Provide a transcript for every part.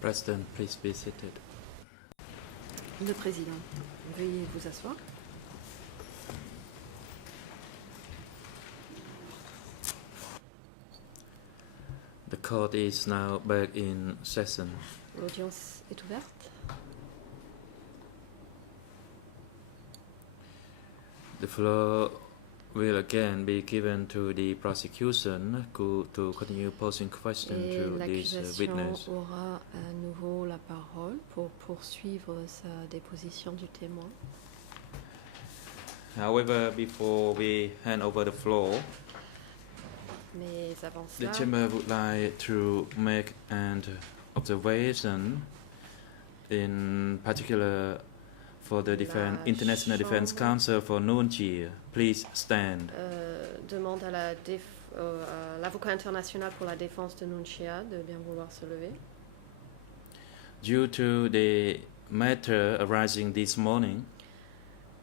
President, please be seated. Le Président, veuillez vous asseoir. The court is now back in session. L'audience est ouverte. The floor will again be given to the prosecution to continue posing questions to this witness. Aura à nouveau la parole pour poursuivre sa déposition du témoin. However, before we hand over the floor, Mais avant the cela, chamber would like to make an observation, in particular for the International Defense Council for Nuon Chea. Please stand. demande à l'avocat international pour la défense de Nuon Chea de bien vouloir se lever. Due to the matter arising this morning,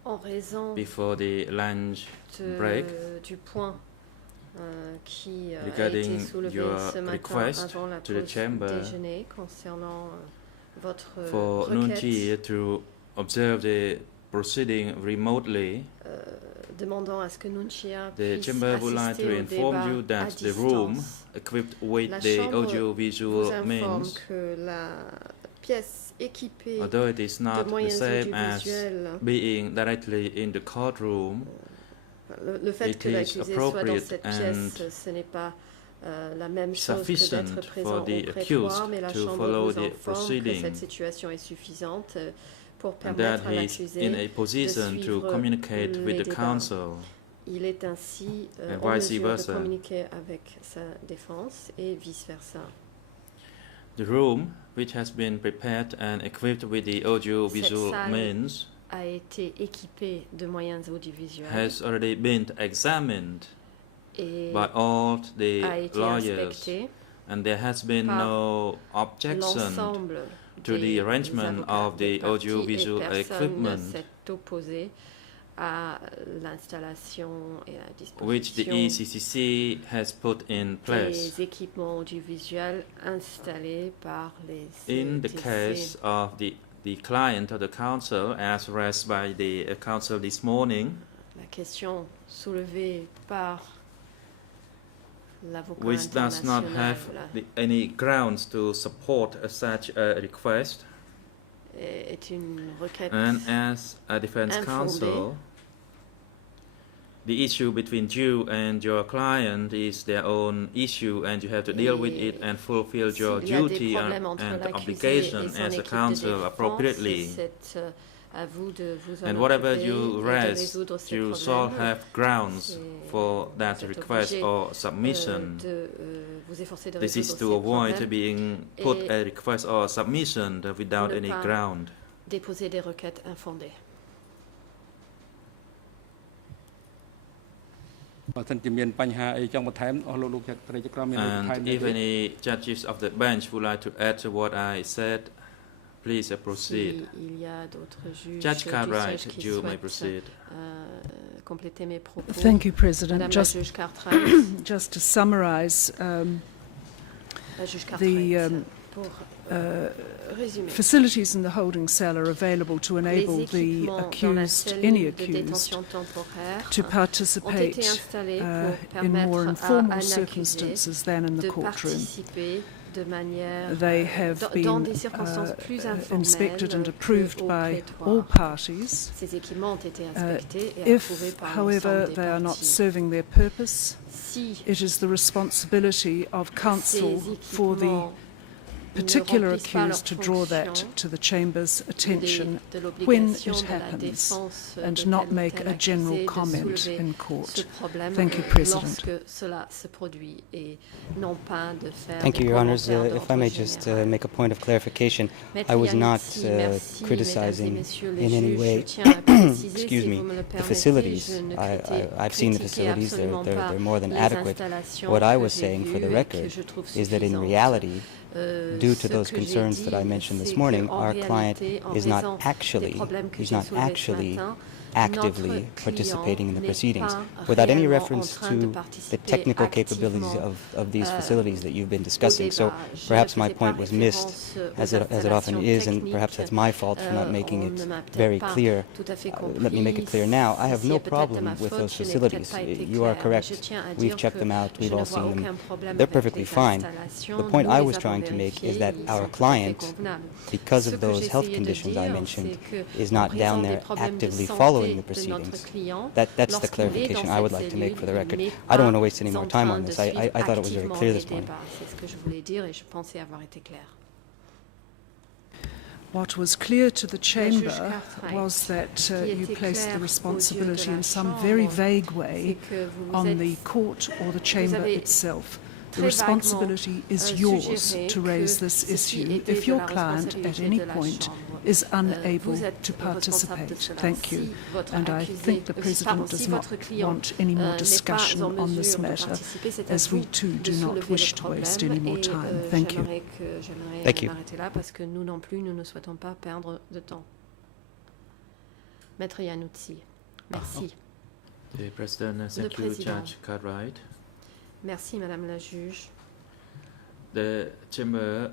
En raison before the lunch break, du point qui a regarding été soulevé your ce matin request avant la to the pause chamber déjeuner concernant votre for Nuon requête Chea to observe the proceeding remotely, demandant à ce que Nuon Chea the puisse chamber would like assister to au inform débat you à that the room distance. equipped with La the chambre audio-visual vous informe means, que la pièce équipée although it is de not the moyens same as audiovisuels, being directly in the courtroom, le fait it que is l'accusé soit dans appropriate cette and pièce, ce n'est pas la même chose que sufficient d'être présent for au the prétoire, accused mais la to Chambre follow vous the informe que proceeding, cette situation est suffisante pour and permettre that à he is in l'accusé a position to suivre communicate with les the débats. counsel. Il est ainsi And en vice mesure versa. de communiquer avec sa défense et vice-versa. The room, which has been prepared and equipped with the audio-visual salle means, A été équipé de moyens audiovisuels has already been examined et by all the a été lawyers, inspecté and there has been par no objection l'ensemble to the des arrangement avocats of des the parties audiovisual et personne equipment ne s'est opposé à l'installation et à la which the disposition ECCC has put in place. des équipements audiovisuels installés par les In the CTC. case of the client of the counsel, as raised by the counsel this morning, La question soulevée par l'avocat which does not international have any grounds to support such a request, est une requête and as a defense infondée. counsel, the issue between you and your client is their own issue, and you have to deal with it and fulfill your S'il y a des duty problèmes and entre l'accusé obligation et son as a équipe de counsel défense, appropriately. c'est à vous de vous en And whatever occuper you et de raise, résoudre ces you shall problèmes. have grounds C'est- for that vous êtes request obligé, or submission. de vous efforcer de This résoudre is ces to avoid problèmes, being put et a request or submission without ne any pas ground. déposer des requêtes infondées. And if any judges of the bench would like to add to what I said, please proceed. S'il y a d'autres juges Judge du Cartwright, siège qui you may souhaitent proceed. compléter mes propos. Thank you, President. Madame Just, la juge Cartwright, just to summarize, la juge the Cartwright, pour résumer. facilities in the holding cell are available to enable Les the équipements dans la accused, any cellule de accused, détention temporaire to ont participate été installés pour in permettre more à un informal accusé circumstances than in the de courtroom. participer de manière They have dans been des circonstances plus informelles inspected and qu'au approved by prétoire. all parties. Ces équipements ont été inspectés et approuvés If, par however, l'ensemble des they are not parties. serving their purpose, Si it is the responsibility of counsel ces for the équipements particular ne remplissent pas accused to leur draw that fonction, to the Chamber's attention de when l'obligation it de la happens, défense and de not tel ou make tel a general accusé de comment soulever in ce court. problème Thank you, President. lorsque cela se produit et non pas de faire Thank des you, Your Honors. commentaires If I may d'ordre just général. make a point of clarification, Maître I was not Yannici, merci, criticizing mesdames et messieurs les in any juges. way, Je tiens à préciser, excuse si me, vous me le the permettez, facilities. je ne I've seen the critiquais facilities. absolument They're pas more than les adequate. installations What I que was j'ai saying, for the vues et que record, je trouve is that in suffisantes. reality, due to Ce those que j'ai concerns dit, that I mentioned this c'est morning, qu'en our client réalité, en is raison not des actually, problèmes que he's j'ai not soulevés ce actually matin, actively participating in the proceedings. Without any reference to the technical capabilities of these facilities that you've been discussing. So perhaps my point was missed, as it often is, and perhaps that's my fault for not making it very clear. Let me make it clear now. I have no problem with those facilities. You are correct. We've checked them out. We've all seen them. They're perfectly fine. The point I was trying to make is that our client, because of those health conditions I mentioned, is not down there actively following the proceedings. That's the clarification I would like to make for the record. I don't want to waste any more time on this. I thought it was very clear this morning. What was clear to the Chamber was that you placed the responsibility in some very vague way on the court or the Chamber itself. The responsibility is yours to raise this issue if your client at any point is unable to participate. Thank you. And I think the President does not want any more discussion on this matter, as we too do not wish to waste any more time. Thank you. Thank you. Maître Iannuzzi. Merci. The President, thank you, Judge Cartwright. Merci, Madame la Juge. The Chamber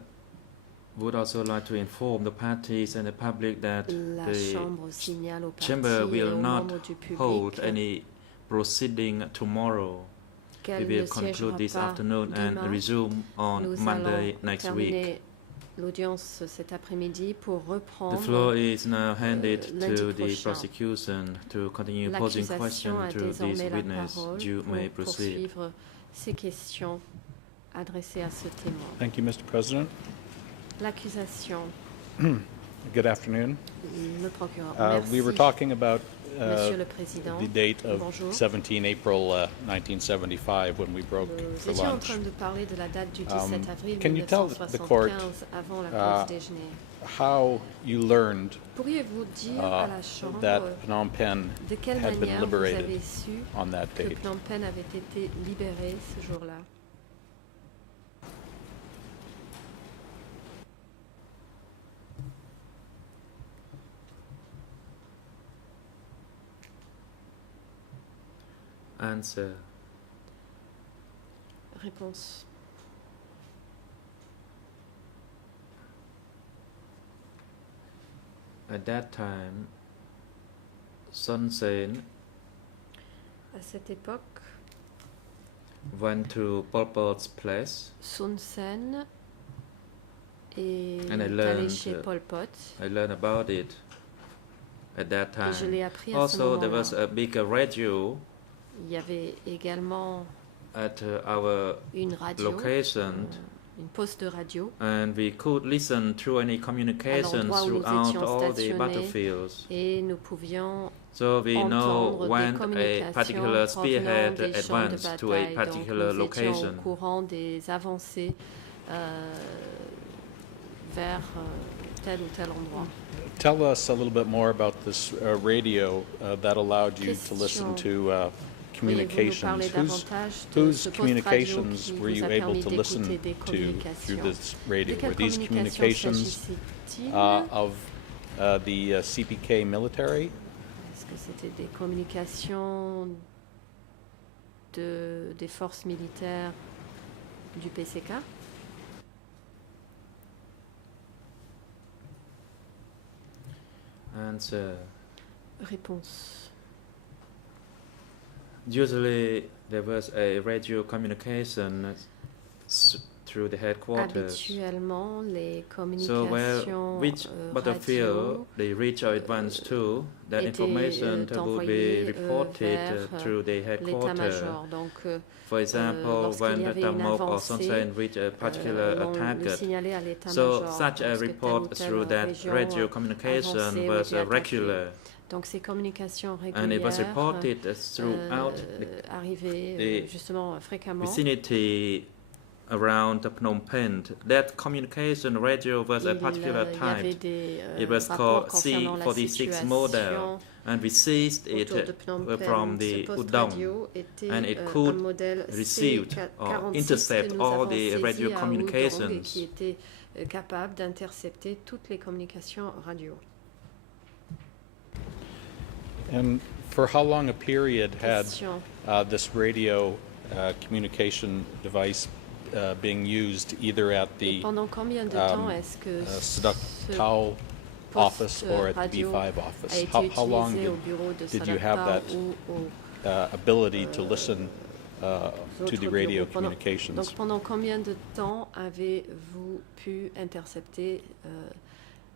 would also like to inform the parties and the public that the Chamber will not hold any proceeding tomorrow. We will conclude this afternoon and resume on Monday next week. L'audience cet après-midi pour reprendre. The floor is now handed to the prosecution to continue posing questions to this witness. You may proceed. Ces questions adressées à ce témoin. Thank you, Mr. President. L'accusation. Good afternoon. Le procureur. Merci. We were talking about Monsieur le Président. the date of Bonjour. 17 April 1975 when we broke for étions en lunch. train de parler de la date du 17 avril Can you tell the court 1975 avant la pause déjeuner. how you learned Pourriez-vous dire à la Chambre that Phnom Penh de quelle had been manière vous liberated avez su on that que date? Phnom Penh avait été libéré ce jour-là? Answer. Réponse. At that time, Son Sen À cette époque, went to Pol Pot's place. Son Sen est And I allé learned, chez Pol Pot I learned about it at that et je l'ai time. appris à ce Also, there was moment-là. a big radio Il y avait également at our une radio, location, une poste de radio, and we could listen through any communications l'endroit où nous throughout étions all the stationnés. battlefields. et nous pouvions So we know entendre des when a communications particular provenant spearhead des champs de advanced to a bataille. Donc particular nous étions location. au courant des avancées vers tel ou tel endroit. Tell us a little bit more about this radio that allowed you to listen to Pourriez-vous nous communications. parler davantage de Whose ce poste radio communications qui were vous you a able permis to listen d'écouter des to through communications? this De radio? quelles Were these communications communications s'agissait-il? of the CPK military? Est-ce que c'était des communications des forces militaires du PCK? Answer. Réponse. Usually there was a radio communication through the headquarters. Habituellement, les So where communications which battlefield radio they reach or advance to, that étaient information would be envoyées reported vers through the headquarters. l'état-major. Donc, For example, lorsqu'il when y the avait une Tamok or avancée, Sonsen reach a particular on le target. signalait à So l'état-major. such a lorsque telle ou report telle through that région, radio communication avancée ou was était attaquée. regular, Donc ces communications and it was régulières reported throughout the arrivaient the justement fréquemment. vicinity around Phnom Penh. That communication radio was a particular Il y avait type. des It was rapports called concernant la C46 situation model, and we seized it autour de Phnom Penh. from Ce the poste Udong, radio était and it un could modèle receive or C46 intercept que nous all avons the saisi radio à Udong et communications. qui était capable d'intercepter toutes les communications radio. And for how long a period had this radio communication device being used either at the Sadok Tao office or at the B5 office? How long did you have that ability to listen to the radio communications? Donc pendant combien de temps avez-vous pu intercepter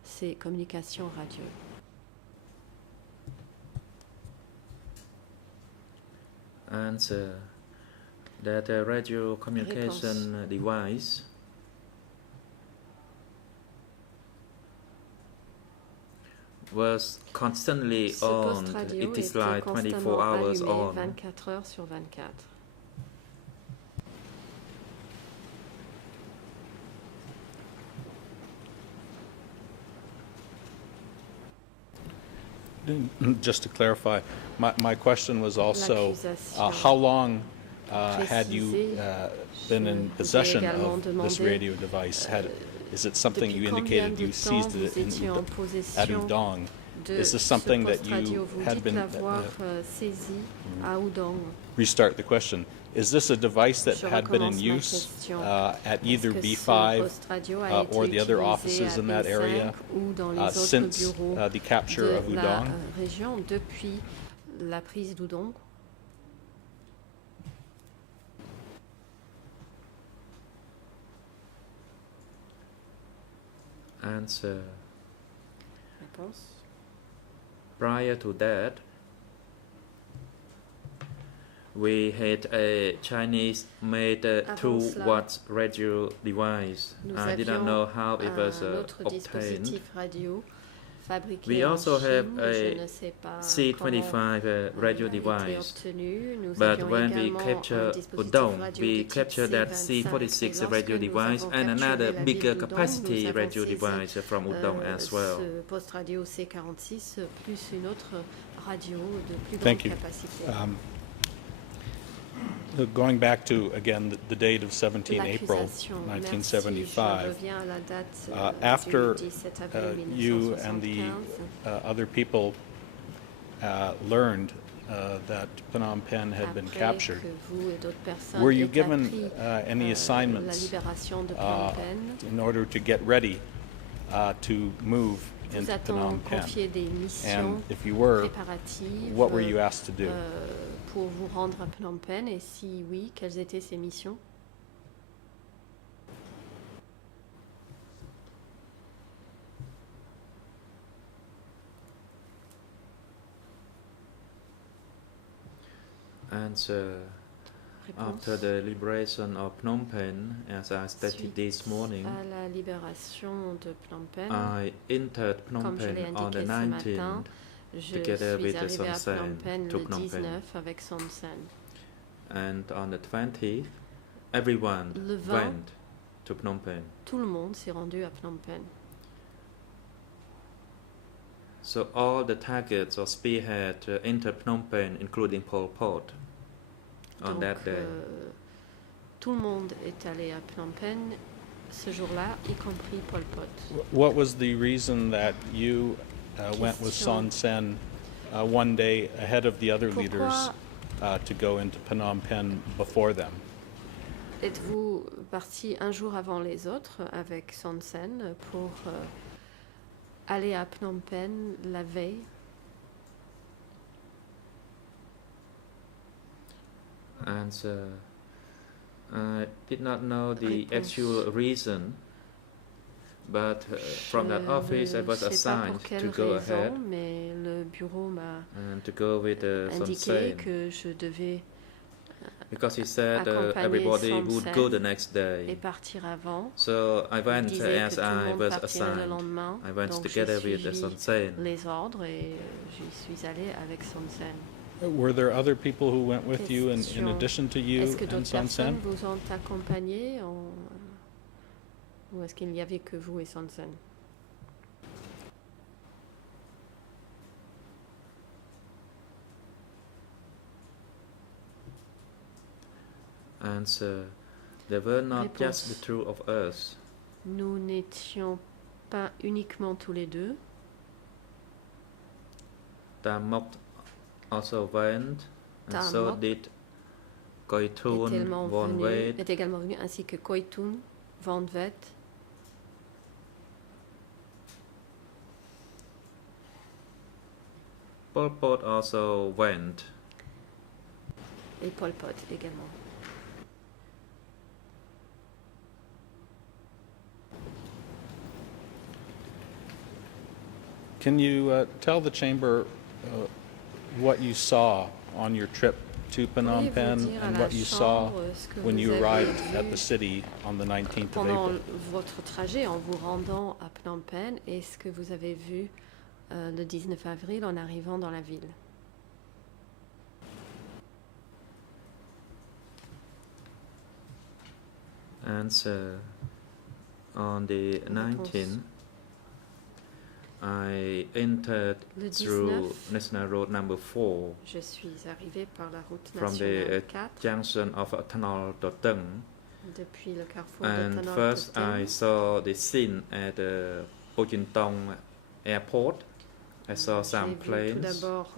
ces communications radio? Answer that a radio communication device was constantly on. It is like 24 hours on. 24 heures sur 24. Just to clarify, my question was also how long had you been in possession of this radio device? Is it something you indicated you seized it at Udong? Is this something that you had been... Restart the question. Is this a device that had been in use at either B5 or the other offices in that area since the capture of Udong? Depuis la prise d'Udong? Answer. Réponse. Prior to that, we had a Chinese-made 2-watt radio device. I didn't know how it was obtained. We also have a C25 radio device, but when we capture Udong, we capture that C46 radio device and another bigger capacity radio device from Udong as well. Poste radio C46 plus une autre radio de plus grande Thank you. capacité. Going back to, again, the date of 17 April 1975, after you and the other people learned that Phnom Penh had been captured, were you given any assignments in order to get ready to move into Phnom Penh? And if you were, what were you asked to do? Pour vous rendre à Phnom Penh, et si oui, quelles étaient ces missions? Answer. After the liberation of Phnom Penh, as I stated this morning, à la libération de Phnom Penh, I entered Phnom Penh on the 19th. Together with the Son Sen to Phnom Penh. Avec Son Sen. And on the 20th, everyone went to Phnom Penh. Tout le monde s'est rendu à Phnom Penh. So all the targets or spearhead entered Phnom Penh, including Pol Pot, on that day. Tout le monde est allé à Phnom Penh ce jour-là, y compris Pol Pot. What was the reason that you went with Son Sen one day ahead of the other leaders to go into Phnom Penh before them? Êtes-vous parti un jour avant les autres avec Son Sen pour aller à Phnom Penh la veille? Answer. I did not know the actual reason. But from that office, I was assigned to go ahead and to go with Son Sen, because he said everybody would go the next day. So I went as I was assigned. I went together with Son Sen. Were there other people who went with you in addition to you and Son Sen? Ou est-ce qu'il n'y avait que vous et Son Sen? Answer. There were not just the two of us. Nous n'étions pas uniquement tous les deux. តាមមុខ also went, and Ta so Mok did Koitun, Von Wet, est également venu, ainsi que Koitun, Van Vet. Pol Pot also went. Et Pol Pot également. Can you tell the chamber what you saw on your trip to Phnom Penh and what you saw when you arrived at the city on the 19th of Pendant April? votre trajet en vous rendant à Phnom Penh, et ce que vous avez vu le 19 avril en arrivant dans la ville? Answer. On the 19th, I entered through National Road number 4 je suis arrivé par la route from nationale the 4 junction of Tanol Toteng. depuis le carrefour de And Tanol first Toteng. I saw the scene at the Pojintong airport. I saw some J'ai vu tout planes. d'abord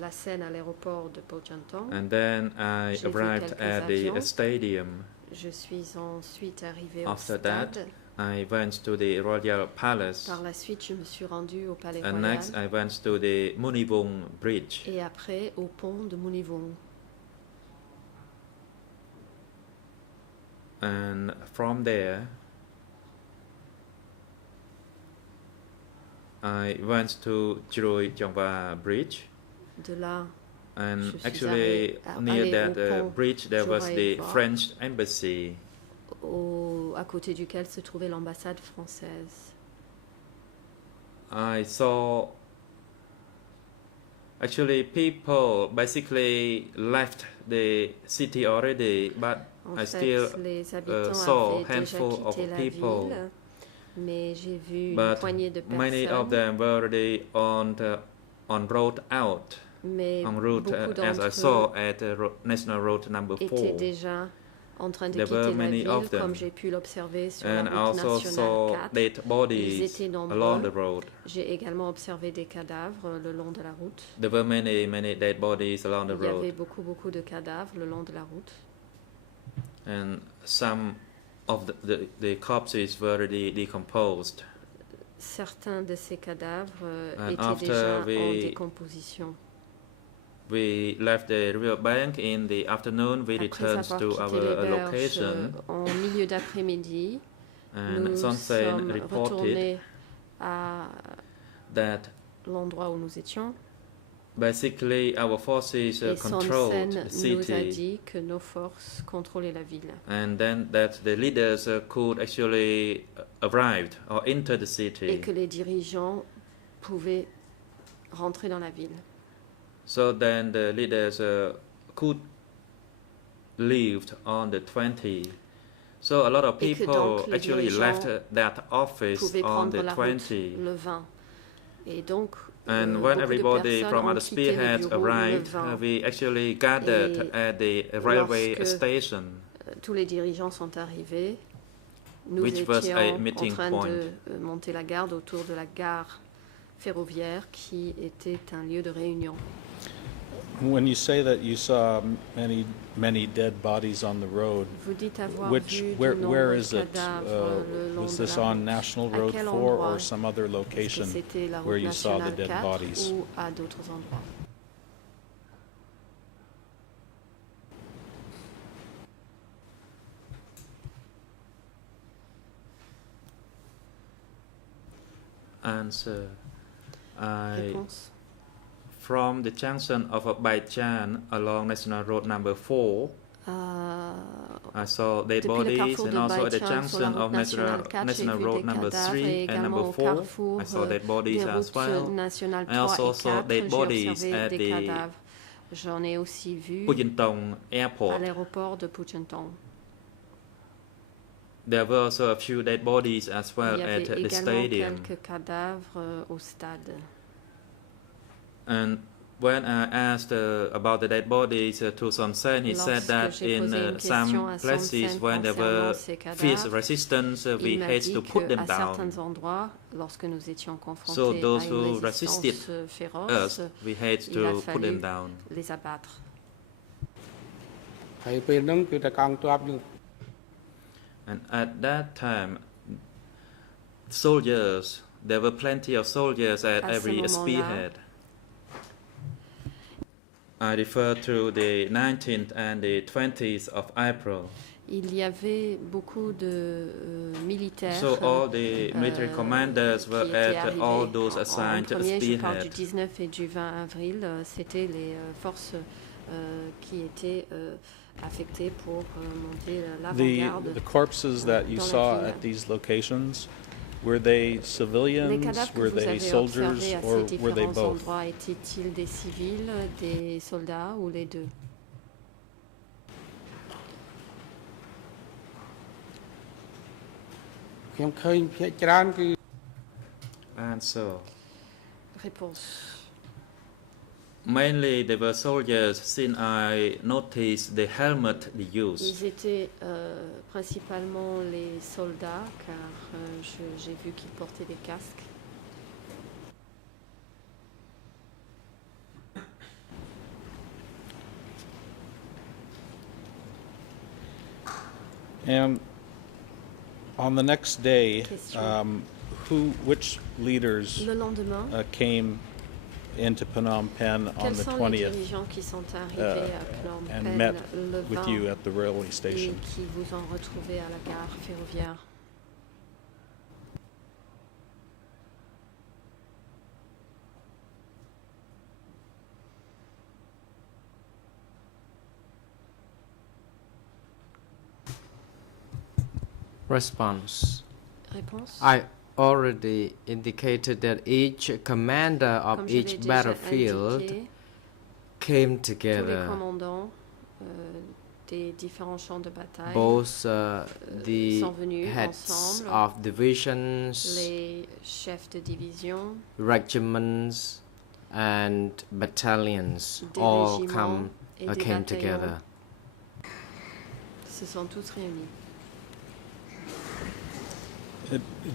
la scène à l'aéroport de Pojintong. And then I J'ai vu arrived quelques at the avions. stadium. Je suis ensuite arrivé au After stade. that, I went to the Royal Palace. Par la suite, je me suis rendu au palais And royal. next I went to the Munivong Bridge. Et après au pont de Munivong. And from there, I went to Chiroi Chongwa Bridge. De là, And je suis actually, near allé that au pont bridge, there was the Chiroi French embassy. à côté duquel se trouvait l'ambassade française. I saw actually people basically left the city already, but En I fait, still les habitants saw avaient déjà handful of quitté la people. ville, mais j'ai vu une But poignée de many of personnes. them were already on road out, Mais en route beaucoup as I d'entre saw eux at National Road number 4. étaient déjà en train de There were quitter la many ville, of them. comme j'ai pu l'observer sur And la I route also nationale saw 4. dead Ils bodies étaient nombreux. along the road. J'ai également observé des cadavres le long de la route. There were many dead bodies along the Il y avait road. beaucoup de cadavres le long de la route. And some of the corpses were already decomposed. Certains de ces cadavres And étaient after déjà en we- décomposition. We left the riverbank in the afternoon. We Après returned avoir to quitté our les berges location, en milieu d'après-midi, and nous Son Sen sommes reported retournés à that l'endroit où nous étions. basically our forces Et Son controlled Sen the nous a city, dit que nos forces contrôlaient la ville. and then that the leaders could actually arrive or enter the Et city. que les dirigeants pouvaient rentrer dans la ville. So then the leaders could leave on the 20th. So a lot of Et que people donc les actually dirigeants left that office pouvaient on prendre the la route 20th. le 20. Et donc, And when beaucoup de everybody personnes from ont other quitté le spearheads bureau le arrived, 20. we actually gathered at the railway lorsque- station. Tous les dirigeants sont arrivés. Nous Which was étions a en meeting train point. de monter la garde autour de la gare ferroviaire qui était un lieu de réunion. When you say that you saw many dead bodies on the road, Vous dites avoir which vu de where nombreux is it? cadavres le long Was de this la on route. National À Road quel 4 endroit? or some other Est-ce que location c'était la where route you saw the nationale dead 4 bodies? ou à d'autres endroits? Answer. I Réponse. from the junction of Baichan along National Road number 4. I saw dead Depuis le bodies, carrefour and de also at the Baichan sur la junction route of nationale 4, j'ai National vu Road des number cadavres 3 et and également number au 4. carrefour I saw dead bodies des as routes well. nationales I 3 also et saw 4. dead J'ai bodies observé at des the cadavres. J'en ai aussi vu Pujintong à Airport. l'aéroport de Pujintong. There were also a few dead bodies as Il well y at avait the également stadium. quelques cadavres au stade. And When I asked about the dead bodies to Son Sen, he said that in some places when there were fierce resistance, we had to put them down. So those who resisted us, we had to put them down. And at that time, soldiers, there were plenty of soldiers at every spearhead. I refer to the 19th and the 20th of April. Il y avait beaucoup de militaires. So all the military commanders were at all those assigned spearhead. Je parle du 19 et du 20 avril. C'était les forces qui étaient affectées pour monter l'avant-garde. The corpses that you saw at these locations, were they civilians, were they soldiers, or were they both? Étaient-ils des civils, des soldats ou les deux? Answer. Réponse. Mainly they were soldiers since I noticed the helmet they used. Ils étaient principalement les soldats car j'ai vu qu'ils portaient des casques. And on the next day, which leaders came into Phnom Penh on the 20th and met with you at the railway station? Qui vous ont retrouvé à la gare ferroviaire? Response. Réponse. I already indicated that each commander of each battlefield came together. Des différents champs de bataille, both the heads of divisions, les chefs de division, regiments, and battalions all came together. Se sont tous réunis.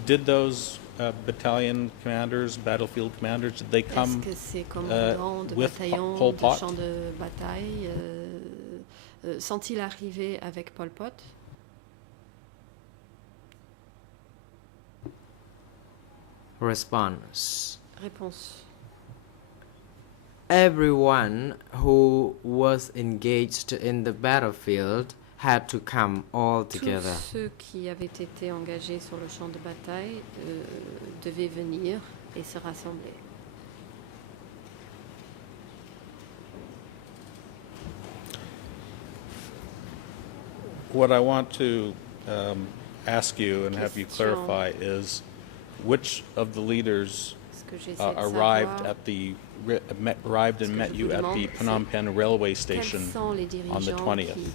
Did those battalion commanders, battlefield commanders, did they come with Pol Pot? Champs de bataille, sont-ils arrivés avec Pol Pot? Response. Réponse. Everyone who was engaged in the battlefield had to come all together. Tous ceux qui avaient été engagés sur le champ de bataille devaient venir et se rassembler. What I want to ask you and have you clarify is which of the leaders arrived and met you at the Phnom Penh railway station on the 20th?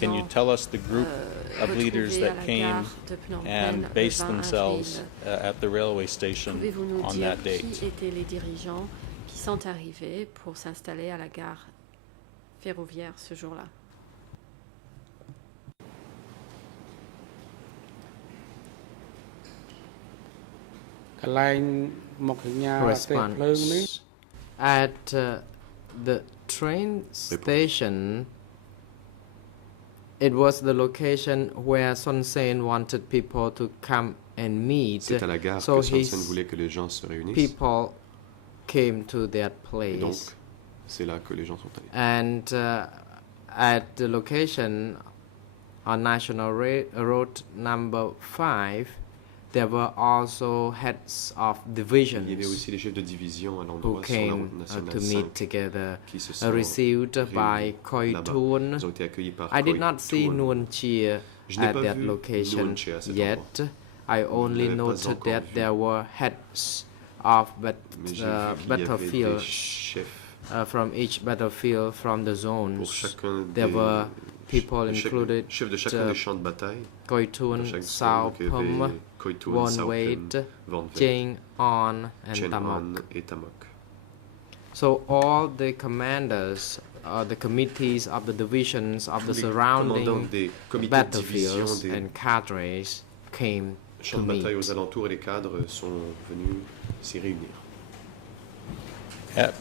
Can you tell us the group of leaders that came and based themselves at the railway station on that date? Qui étaient les dirigeants qui sont arrivés pour s'installer à la gare ferroviaire ce jour-là? Response. At the train station, it was the location where Son Sen wanted people to come and meet. C'est à la gare so que Son Sen voulait que les gens se réunissent. People came to that place. Et donc, c'est là que les gens sont allés. And at the location on National Road number 5, there were also heads of divisions Il y avait aussi les chefs de division à l'endroit who sur la came route nationale to 5 meet together, qui se sont received by Khoi là-bas. Thun. Ils ont été accueillis par I did Khoi not see Thun. Nuon Chea Je n'ai at pas that vu location Nuon Chea à cet yet. endroit. I only l'avais pas noted encore that vu. there were heads of Mais j'ai vu qu'il y avait des battlefield chefs from each battlefield from the pour zones. chacun There des were people included chefs de chacun des champs de bataille. Khoi Dans Thun, chaque Sao zone, il y Phum, avait Khoi Thun, Won Sao Phum, Wait, Von Wait, Cheng On, and Chen Tamok. An et Tamok. So all the commanders, the committees of the divisions of the surrounding battlefields and cadres came to champs de bataille meet. aux alentours et les cadres sont venus s'y réunir.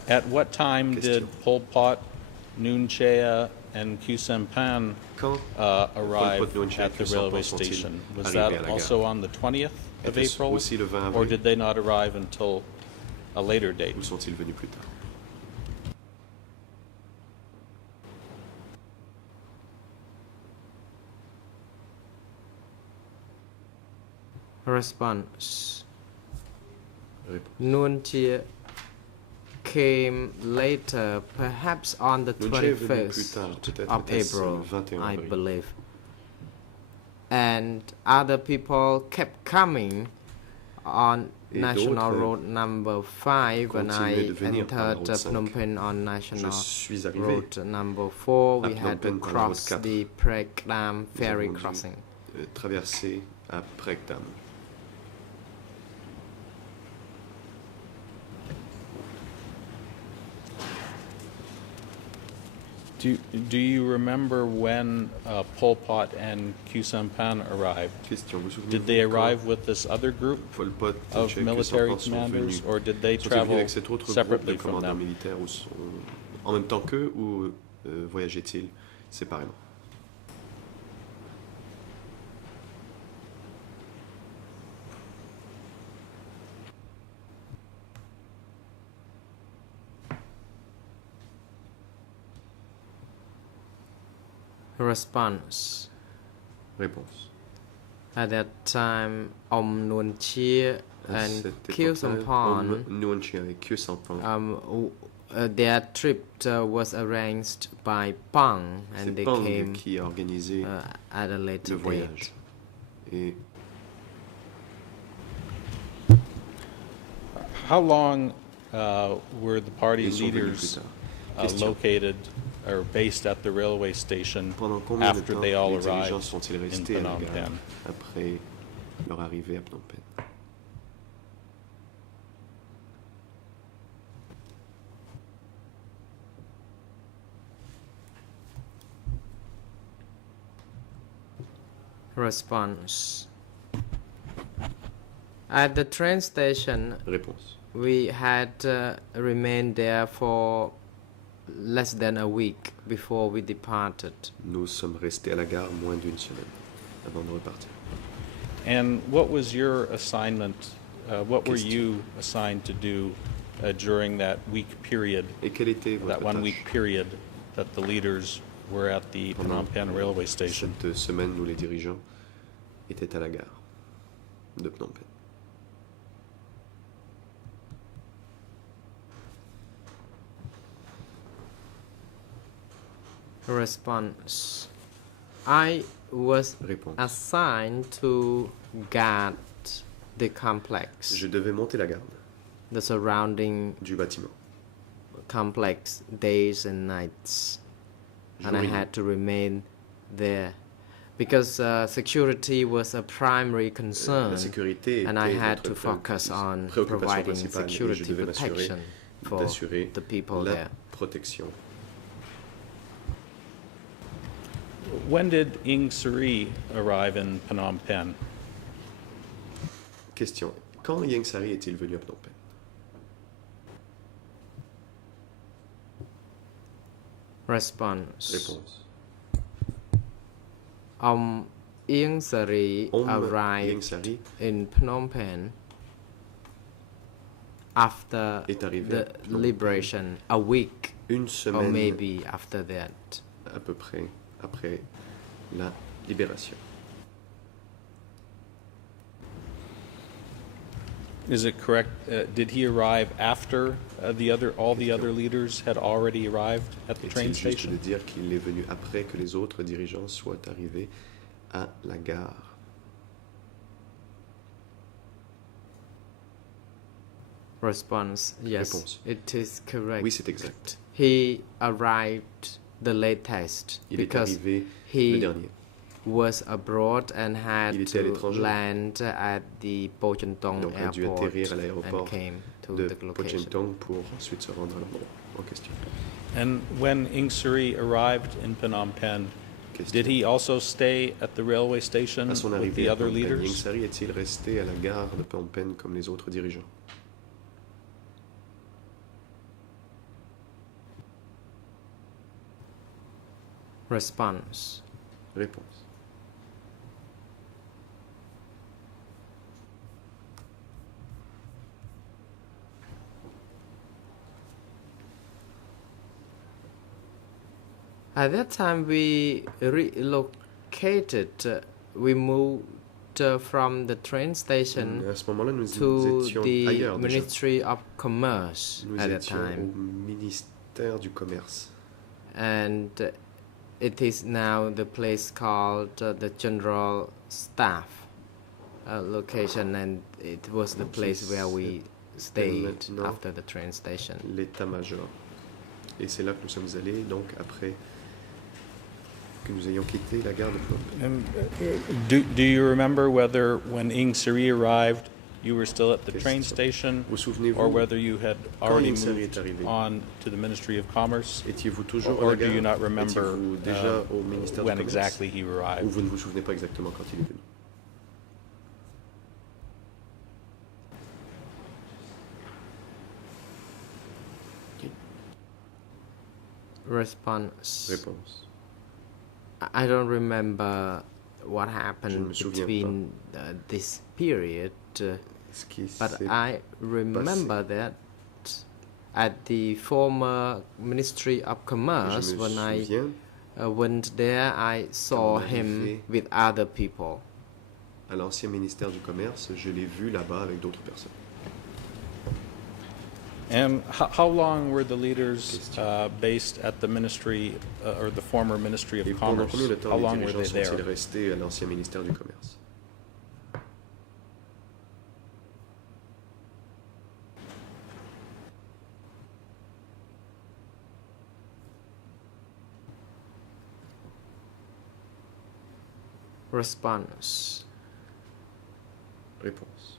At what time did Pol Pot, Nuon Chea, and Khieu Samphan arrive at the railway station? Was that also on the 20th of April, or did they not arrive until a later date? Où sont-ils venus plus tard? Response. Réponse. Nuon Chea came later, perhaps on the Nuon Chea est venu plus 21st tard, peut-être of était-ce le April, 21 I avril. believe. And other people kept coming on Et National d'autres Road number 5 when I continuaient de venir par la entered route 5. Phnom Penh on National Je suis arrivé Road number 4. à We Phnom had to Penh par la route cross 4. the Prek Dam Nous ferry avons dû, crossing. traverser à Prek Dam. Do you remember when Pol Pot and Khieu Samphan arrived? Question, vous souvenez-vous Did they quand arrive with this other group Pol Pot, of Khieu military Samphan sont commanders, venus? or did they Sont-ils venus travel avec cet autre groupe de separately from commandeurs them? militaires ou en même temps qu'eux ou voyageaient-ils séparément? Response. Réponse. At that time, Nuon Chea À and cette Khieu époque-là, Samphan, Nuon Chea et Khieu Samphan, their trip was arranged by Pang, and c'est they Pang came qui a organisé at a later le voyage. date. Et How long were the party ils sont venus plus leaders tard. Question. located or based at the railway station Pendant combien de after temps they all les dirigeants arrived sont-ils in restés à la Phnom gare Penh? après leur arrivée à Phnom Penh? Response. At the train station, Réponse. we had remained there for less than a week before we departed. Nous sommes restés à la gare moins d'une semaine avant de repartir. And what was your assignment? What were Question. you assigned to do during that week period, Et quelle était that votre 1 tâche week period that the leaders were at the Phnom Penh railway station? cette semaine où les dirigeants étaient à la gare de Phnom Penh? Response. I was Réponse. assigned to guard the complex, Je devais monter la garde the surrounding du bâtiment. complex days and nights, and I Jour et had nuit. to remain there because security was a primary La concern, sécurité and I était had notre to focus on préoccupation providing principale et je security devais m'assurer protection for d'assurer the people la there. protection. When did Ing Sari arrive in Phnom Penh? Question. Quand Ieng Sari est-il venu à Phnom Penh? Response. Réponse. Ieng Sari Ieng arrived Sari in Phnom Penh after est arrivé the à Phnom Penh liberation, a week une or semaine maybe after that. à peu près après la libération. Is it correct? Did he arrive after all the other leaders had already arrived at the train Est-il juste station? de dire qu'il est venu après que les autres dirigeants soient arrivés à la gare? Response. Yes, Réponse. it is correct. Oui, c'est exact. He arrived the latest Il est because arrivé le he dernier was abroad and had to land at the Pochentong airport and came to the location. Pochentong pour ensuite se rendre à l'endroit en question. And when Ieng Sary arrived in Phnom Penh, did he also stay at the railway station with the other leaders? Ieng Sary est-il resté à la gare de Phnom Penh comme les autres dirigeants? Response. Réponse. At that time, we relocated, we moved from the train station À ce moment-là, nous to étions the ailleurs déjà. Ministry of Commerce Nous at that étions au time. ministère du Commerce. And it is now the place called the General Staff location, and it was the place where we stayed after the train station. L'état-major. Et c'est là que nous sommes allés, donc après que nous ayons quitté la gare de Phnom Penh. Do you remember whether when Ieng Sary arrived, you were still at the train station, Vous souvenez-vous, or whether you had already Ieng Sary moved est arrivé, on to the Ministry of Commerce, étiez-vous toujours à or la do gare? you not remember Étiez-vous déjà au ministère du when Commerce? exactly he Ou arrived? vous ne vous souvenez pas exactement quand il est venu? Response. Réponse. I don't remember what Je ne happened me souviens between this period, Ce qui but s'est I remember that at the former Ministry of Commerce, Je me when I souviens, went there, I saw Quand on him arrivait with other people. à l'ancien ministère du Commerce, je l'ai vu là-bas avec d'autres personnes. And how long were the leaders based at the ministry or the former Ministry of Et pendant Commerce? combien de temps How les long were dirigeants they sont-ils there? restés à l'ancien ministère du Commerce? Response. Réponse.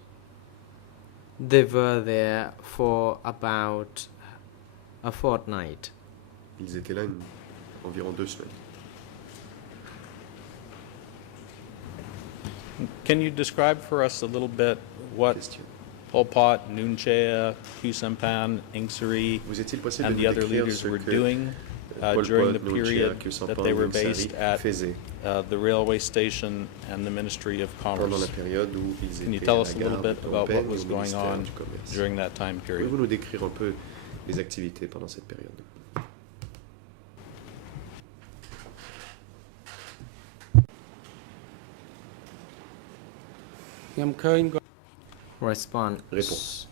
They were there for about a fortnight. Ils étaient là environ 2 semaines. Can you describe for us a little bit what Question. Pol Pot, Nuon Chea, Khieu Samphan, Ieng Sary, Vous est-il possible and de the other décrire leaders ce were que doing Pol during the Pot, Nuon Chea, period Khieu that Samphan, they were Ieng Sary based at faisaient the railway station and the Ministry of pendant la Commerce? période où ils Can you étaient tell à us a la little gare de bit Phnom about Penh what et was au going ministère on du Commerce? during that time period? Pouvez-vous nous décrire un peu les activités pendant cette période? Response. Réponse.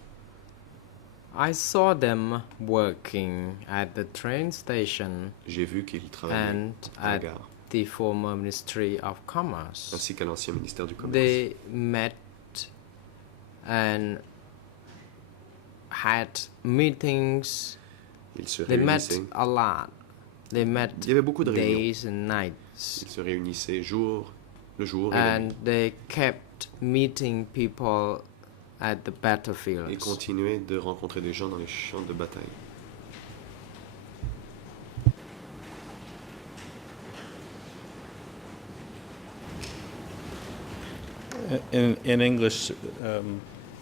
I saw them working at the train station J'ai vu qu'ils travaillaient and à la at gare, the former Ministry of Commerce. ainsi qu'à l'ancien ministère du Commerce. They met and had meetings. Ils se They met réunissaient. a lot. They met Il y avait beaucoup de réunions. days and nights. Ils se réunissaient le jour et la nuit. And they kept meeting people at the Et battlefields. continuaient de rencontrer des gens dans les champs de bataille. In English,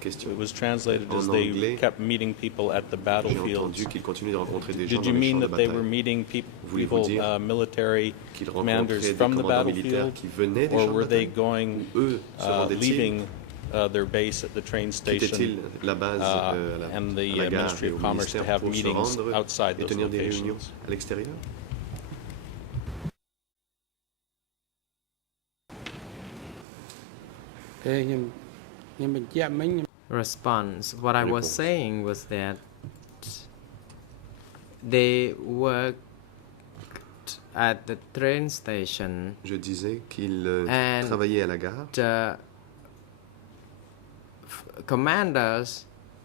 Question. it was translated as En they anglais, kept meeting people at the J'ai battlefields. entendu qu'ils continuaient de rencontrer des gens Did dans you les champs mean de that they were bataille. meeting Voulez-vous people, dire military qu'ils commanders rencontraient des from the commandants militaires battlefield, qui venaient des or champs de were they bataille? going, Ou eux se rendaient-ils? leaving their base at the train Quittaient-ils station la base and à the la gare Ministry et of au Commerce to ministère have pour se meetings rendre outside et those tenir des réunions locations? à l'extérieur? Response. What I was Réponse. saying was that they worked at the train station. Je disais qu'ils And travaillaient à la gare. The commanders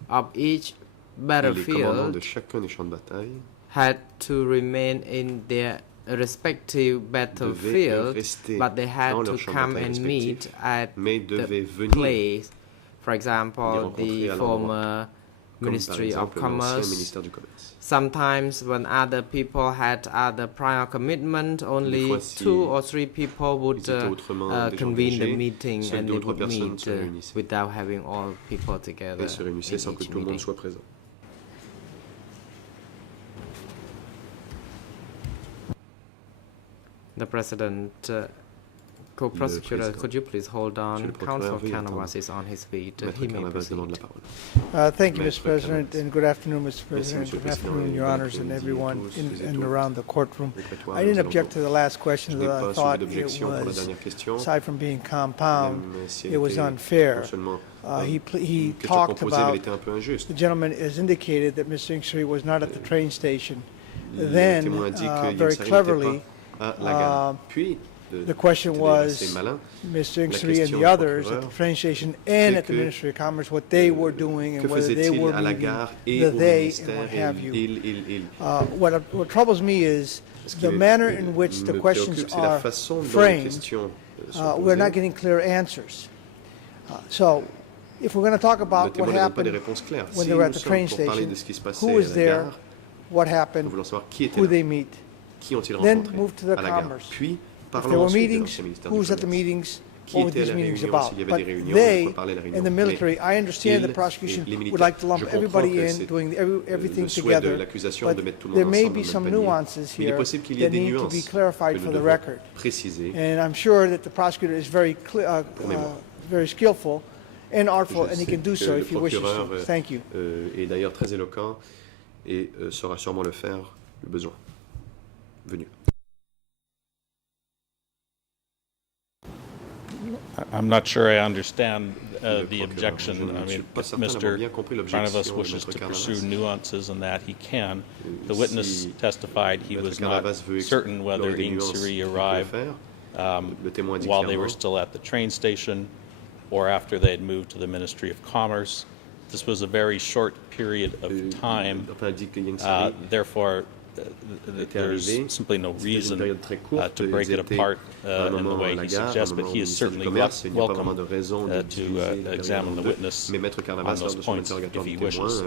of each Et les commandants de battlefield chacun des champs de bataille had to remain in their respective battlefield, but they had to come and meet at the place. For example, the former Ministry of Commerce. Sometimes when other people had other prior commitment, only 2 or 3 people would convene the meeting, and they would meet without having all people together in each meeting. The President, Co-Prosecutor, could you please hold on? Counsel Kanawaz is on his feet. He may proceed. Thank you, Mr. President, and good afternoon, Mr. President. Good afternoon, Your Honors, and everyone in and around the courturm. I didn't object to the last question, but I thought it was, aside from being compound, it was unfair. He talked about, the gentleman has indicated that Mr. Inksery was not at the train station. Then, very cleverly, the question was, Mr. Inksery and the others at the train station and at the Ministry of Commerce, what they were doing and whether they were meeting the they and what have you. What troubles me is the manner in which the questions are framed. We're not getting clear answers. So, if we're going to talk about what happened when they were at the train station, who was there, what happened, who they meet, then move to the Commerce. If there were meetings, who was at the meetings, what were these meetings about? But they, in the military, I understand the prosecution would like to lump everybody in, doing everything together, but there may be some nuances here that need to be clarified for the record. And I'm sure that the prosecutor is very skillful and artful, and he can do so if he wishes to. Thank you. Et d'ailleurs très éloquent et saura sûrement le faire le besoin venu. I'm not sure I understand the objection. I mean, if Mr. Kanawaz wishes to pursue nuances in that, he can. The witness testified he was not certain whether Inksery arrived while they were still at the train station or after they had moved to the Ministry of Commerce. This was a very short period of time. Therefore, there's simply no reason to break it apart in the way he suggests, but he is certainly welcome to examine the witness on those points if he wishes.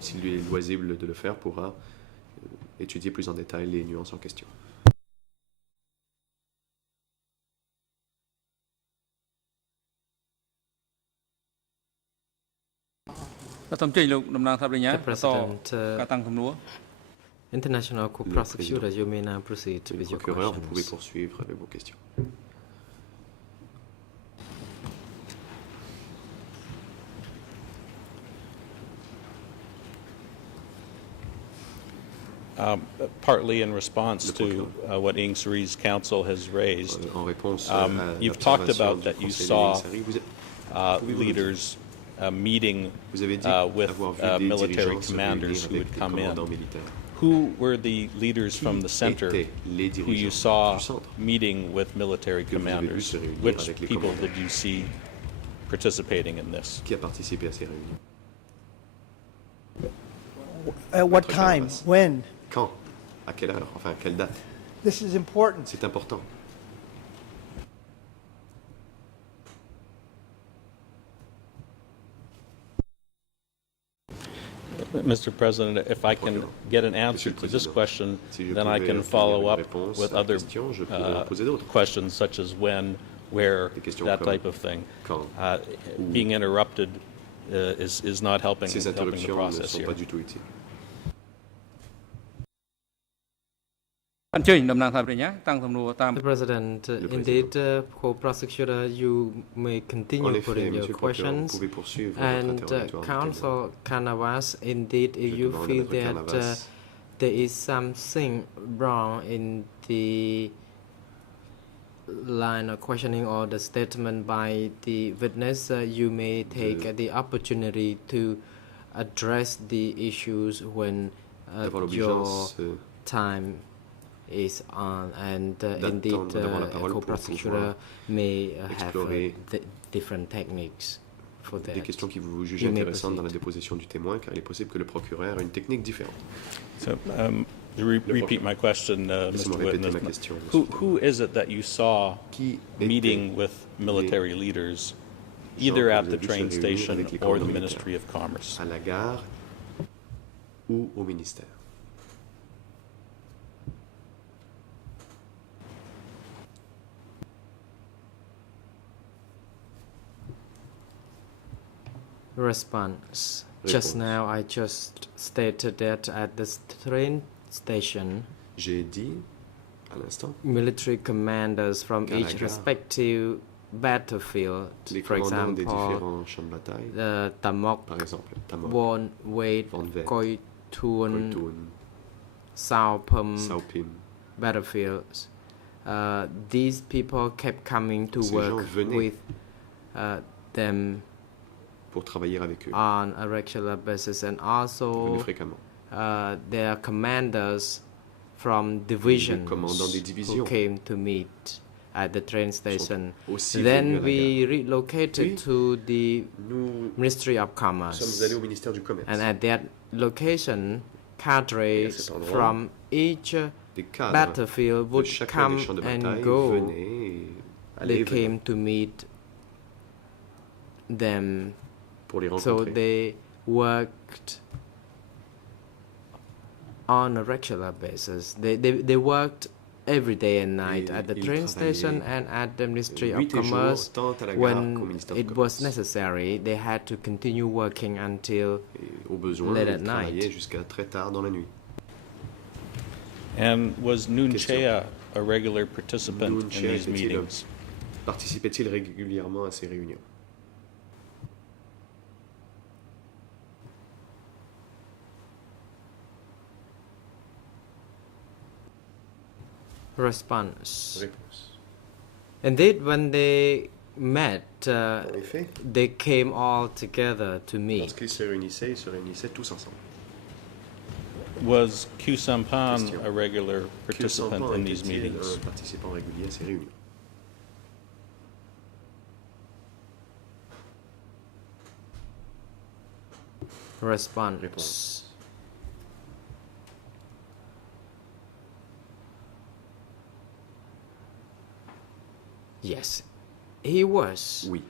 S'il lui est loisible de le faire, pourra étudier plus en détail les nuances en question. The President, International Co-Prosecutor, you may now proceed with your questions. Vous pouvez poursuivre avec vos questions. Partly in response to what Inksery's counsel has raised, you've talked about that you saw leaders meeting with military commanders who would come in. Who were the leaders from the center who you saw meeting with military commanders? Which people did you see participating in this? Qui a participé à ces réunions? At what time? When? Quand? À quelle heure? Enfin, à quelle date? This is important. C'est important. Mr. President, if I can get an answer to this question, then I can follow up with other questions such as when, where, that type of thing. Being interrupted is not helping the process here. The President, indeed, Co-Prosecutor, you may continue putting your questions. And Counsel Kanawaz, indeed, if you feel that there is something wrong in the line of questioning or the statement by the witness, you may take the opportunity to address the issues when your time is on, and indeed Co-Prosecutor may have different techniques for that. Des questions qui vous jugez intéressantes dans la déposition du témoin, car il est possible que le procureur ait une technique différente. So, repeat my question, Mr. Whitman. Who is it that you saw meeting with military leaders, either at the train station or the Ministry of Commerce? À la gare ou au ministère? Response. Just now, I just stated that at the train station, j'ai dit à l'instant, military commanders from each respective battlefield, for example, Tamok, Von Wade, Koi Thun, Sao Pim battlefields. These people kept coming to work with them pour travailler avec eux on a regular basis, and also their commanders from divisions who came to meet at the train station. Then we relocated to the Ministry of Commerce, and at that location, cadres from each battlefield would come and go. They came to meet them. So they worked on a regular basis. They worked every day and night at the train station and at the Ministry of Commerce. When it was necessary, they had to continue working until late at night. And was Nuon Chea a regular participant in these meetings? Participait-il régulièrement à ces réunions? Response. Indeed, when they met, they came all together to meet. Lorsqu'ils se réunissaient, ils se réunissaient tous ensemble. Was Khieu Samphan a regular participant in these meetings? Participant régulier à ces réunions. Response. Yes, he was. Oui.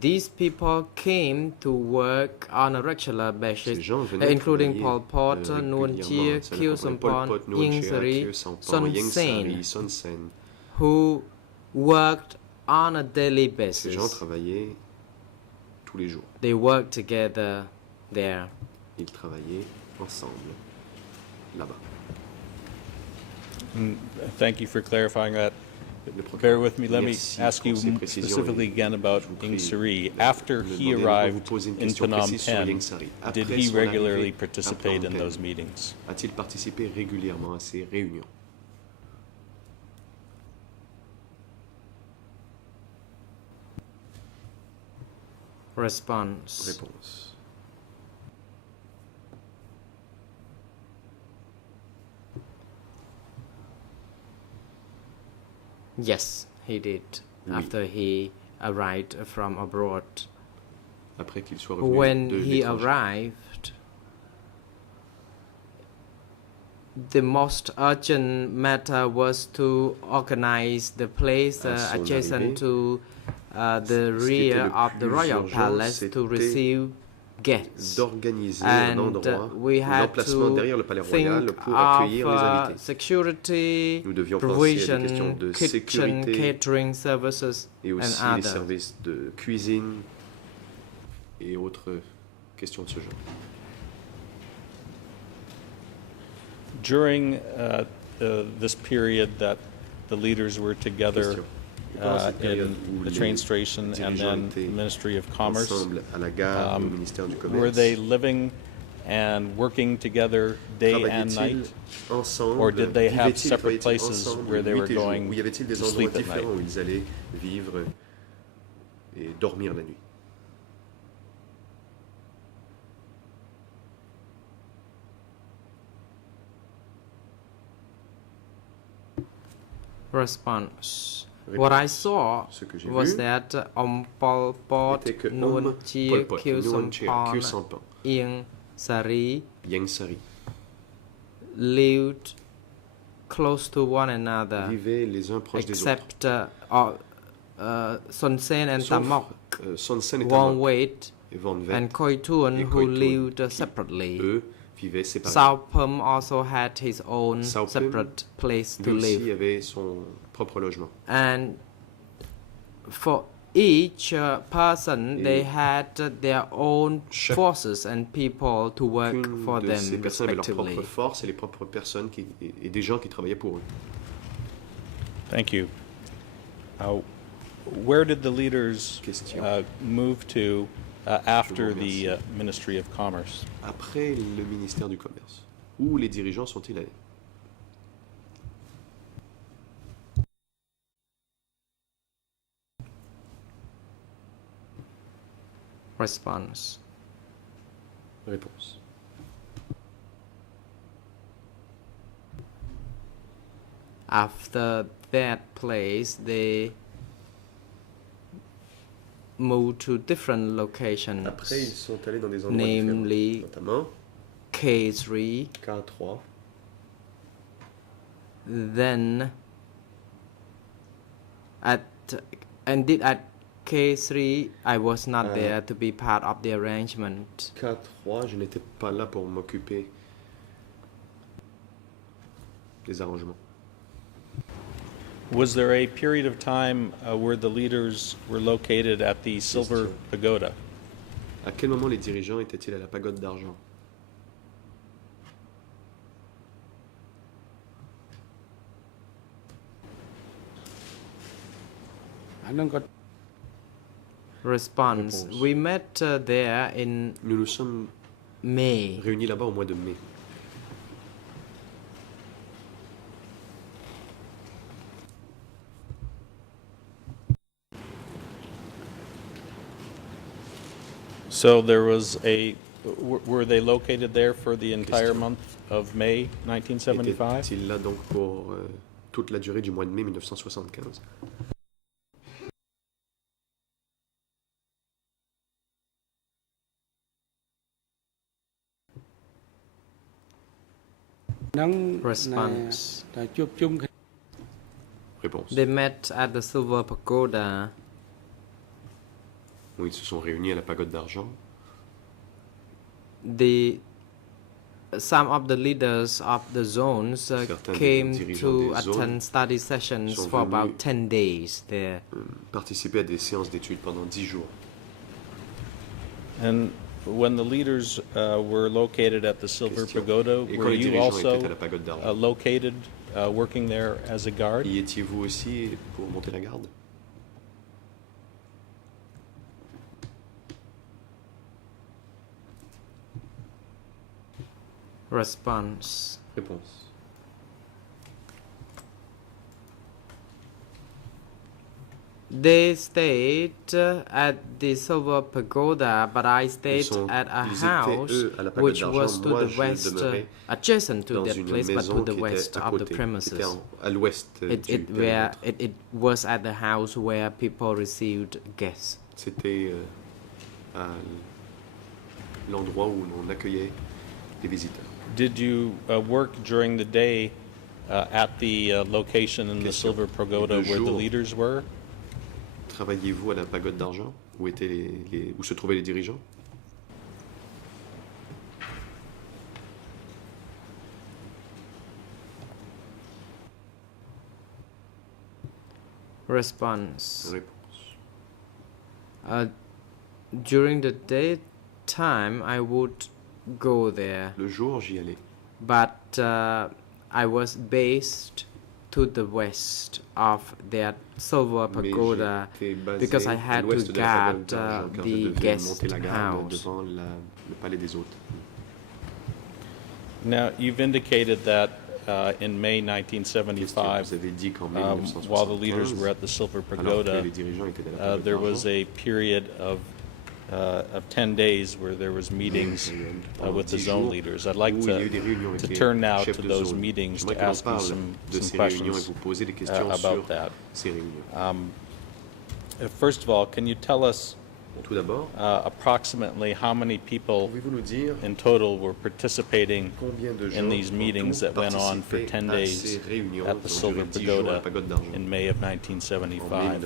These people came to work on a regular basis, including Pol Pot, Nuon Chea, Khieu Samphan, Ieng Sary, Son Sen, who worked on a daily basis. Ces gens travaillaient tous les jours. They worked together there. Ils travaillaient ensemble là-bas. Thank you for clarifying that. Bear with me. Let me ask you specifically again about Ieng Sary. After he arrived in Phnom Penh, did he regularly participate in those meetings? A-t-il participé régulièrement à ces réunions? Response. Yes, he did. Oui. After he arrived from abroad. Après qu'il soit revenu When de he l'étranger. arrived, the most urgent matter was to organize the place adjacent to the rear of the royal palace to receive guests. D'organiser And un endroit, we had l'emplacement to derrière le palais royal think pour accueillir les of invités. security, Nous devions penser à des questions provision, de kitchen, sécurité catering services, et aussi and les others. services de cuisine et autres questions de ce genre. During this period that the leaders were together in the train station and then the Ministry of Commerce, were they living and working together day and night, or did they have separate places where they were going to sleep at night? Où ils allaient vivre et dormir la nuit? Response. What I saw was that Pol Pot, Nuon Chea, Khieu Samphan, Ieng Sary, lived close to one another, vivaient les uns proches des autres. except Son Sen and Sauf, Tamok, Son Sen et Wong Tamok Wait, et Von Vet, and Khoi Thun, et who Khoi Thun, lived qui, separately. eux, vivaient séparément. Sao Phum also had his own Sao Phum, separate place to lui aussi live. avait son propre logement. And for each person, Et they had their own chaque- forces and people to work Chacune for de them ces personnes avaient leurs respectively. propres forces et les propres personnes et des gens qui travaillaient pour eux. Thank you. Where did the leaders Question. move to after Je vous the remercie. Ministry of Commerce? Après le ministère du Commerce, où les dirigeants sont-ils allés? Response. Réponse. After that place, they moved to different locations, Après, ils sont allés dans des endroits différents, namely notamment K3, K3, then at K3 I was not there to be part of the arrangement. K3, je n'étais pas là pour m'occuper des arrangements. Was there a period of time where the leaders were located at the Silver Question. Pagoda? À quel moment les dirigeants étaient-ils à la pagode d'argent? Response. Réponse. We met there in Nous nous sommes May. réunis là-bas au mois de mai. So there was were they located there for the entire Question. month of May 1975? Étaient-ils là donc pour toute la durée du mois de mai 1975? Response. Réponse. They met at the Silver Pagoda. Où ils se sont réunis à la pagode d'argent. Some of the leaders of the zones Certains came des dirigeants to des zones attend study sessions sont for venus about 10 days there. Participer à des séances d'études pendant 10 jours. And when the leaders were located at the Silver Question. Pagoda, Et quand were les you dirigeants also étaient à la pagode d'argent, located working there as a guard? y étiez-vous aussi pour monter la garde? Response. Réponse. They stayed at the Silver Pagoda, but I stayed at a ils étaient, house eux, à la pagode which d'argent. was to Moi, the je west, demeurais adjacent to dans that une place, but maison to the qui west était à of the côté, qui premises. était à l'ouest du périmètre. It was at the house where people received guests. C'était à l'endroit où on accueillait les visiteurs. Did you work during the day at the location in the Question. Silver Pagoda Et de where the jour, leaders were? Travailliez-vous à la pagode d'argent? Où où se trouvaient les dirigeants? Response. Réponse. During the daytime, I would go there, Le jour, j'y allais. but I was based to the west of that Silver Mais Pagoda j'étais basé because I à had to l'ouest de la pagode guard d'argent, car je the devais guest monter la garde house. devant le palais des hôtes. Now, you've indicated that in May Question. 1975, Vous avez dit qu'en mai while the leaders were 1975, at the Silver alors que Pagoda, les dirigeants étaient à la pagode there was d'argent, a period of 10 days where there was meetings with the zone leaders. I'd like où il y a eu des réunions avec to les turn now chefs to de those zone. meetings J'aimerais to que l'on ask you parle some de ces réunions et questions vous poser des questions about sur that. ces réunions. First of all, can you tell us Tout d'abord, approximately how many people in total were participating in these meetings that went on for 10 days at the Silver Pagoda in May of 1975?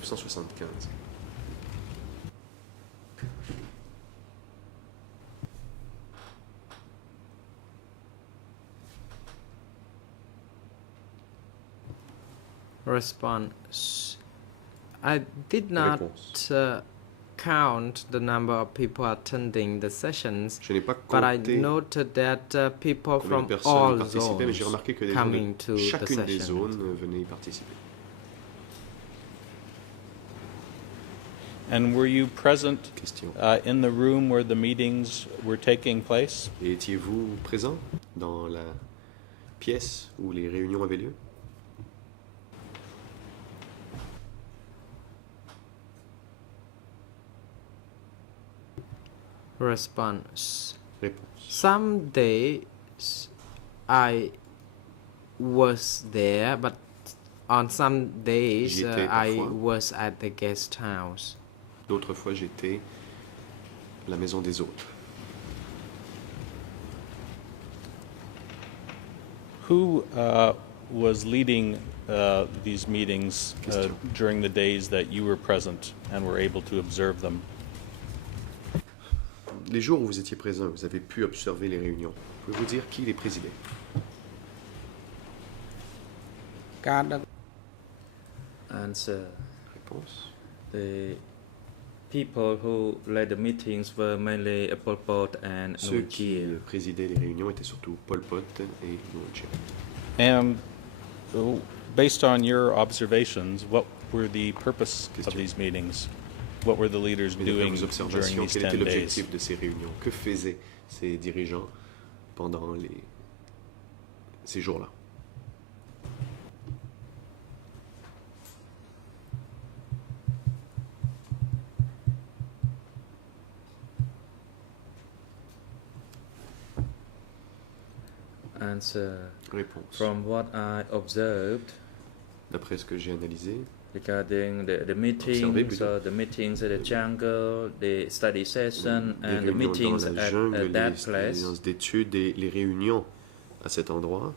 Response. I did not count the number of people attending the sessions, but I noted that people from all zones coming to the session. And were you present in the room where the meetings were taking place? Et étiez-vous présent dans la pièce où les réunions avaient lieu? Response. Some days I was there, but on some days I was at the guest house. D'autres fois j'étais à la maison des autres. Who was leading these meetings during the days that you were present and were able to observe them? Les jours où vous étiez présent, vous avez pu observer les réunions. Pouvez-vous dire qui les présidait? Answer. Réponse. The people who led the meetings were mainly Pol Pot and Ceux Nuon qui Chea. présidaient les réunions étaient surtout Pol Pot et Nuon Chea. And based on your observations, what were the purpose of these meetings? What were the leaders doing during these 10 Quel était days? l'objectif de ces réunions? Que faisaient ces dirigeants pendant ces jours-là? Answer. Réponse. From what I observed, D'après ce que j'ai analysé, regarding the meetings, the meetings at the jungle, the study session, les and the réunions meetings dans la at jungle, that les place, séances d'études et les réunions à cet endroit,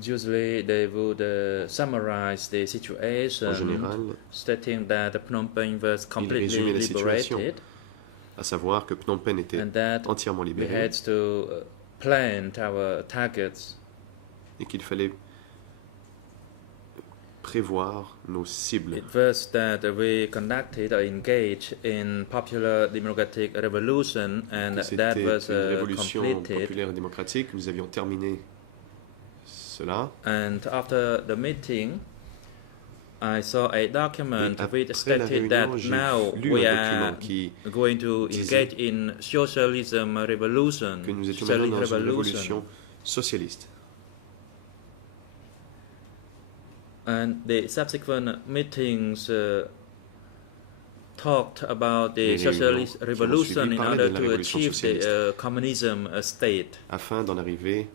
usually they would summarize the en situation, général, stating that Phnom Penh was completely résumaient la situation, liberated, à savoir que Phnom Penh était and that entièrement we libéré had to plant our targets. et qu'il fallait prévoir nos cibles. It was that we conducted or engaged in popular democratic revolution, and that C'était was une révolution completed. populaire et démocratique. Nous avions terminé cela. And after the meeting, I saw a document which Après la stated that réunion, now j'ai lu we un are document qui going to disait engage in socialism revolution. que nous étions maintenant dans une révolution socialiste. And the subsequent meetings talked about the socialist revolution in order to achieve the communism state. Afin d'en arriver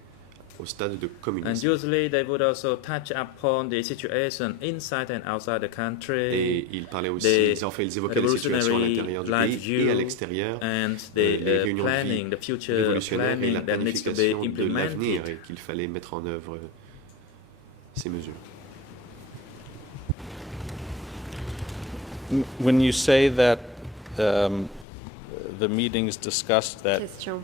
au stade de And communisme. usually they would also touch upon the situation inside and outside the country. Et ils parlaient aussi, ils évoquaient les situations à l'intérieur du pays et à l'extérieur, and les the réunions planning, de the future révolutionnaires et la planning that needs to be planification de l'avenir implemented. et qu'il fallait mettre en œuvre ces mesures. When you say that the meetings discussed that Question.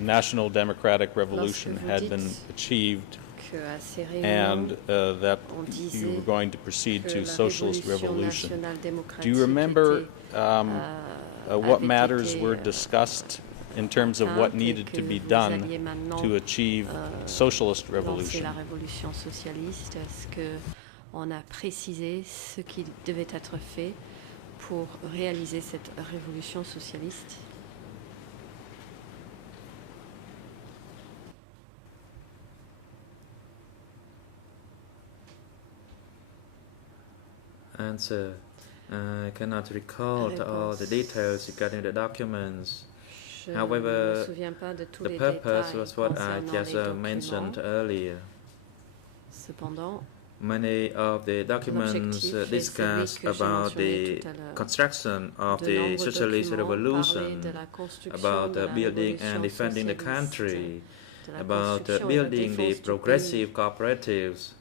national democratic revolution Lorsque vous had been dites achieved Que à ces réunions, and that on disait you were going to proceed que to la socialist révolution revolution. nationale Do démocratique you remember était, what avait matters été, were discussed in terms of what atteinte et needed to que be vous done alliez maintenant, to achieve socialist lancer revolution? la révolution socialiste? Est-ce qu'on a précisé ce qui devait être fait pour réaliser cette révolution socialiste? Answer. I cannot recall all the details regarding the documents. Je ne me However, souviens pas de tous the les purpose détails was what I concernant just les mentioned documents. earlier. Cependant, Many of the documents discuss about the construction of the socialist revolution, about building and defending the country, about building the progressive cooperatives.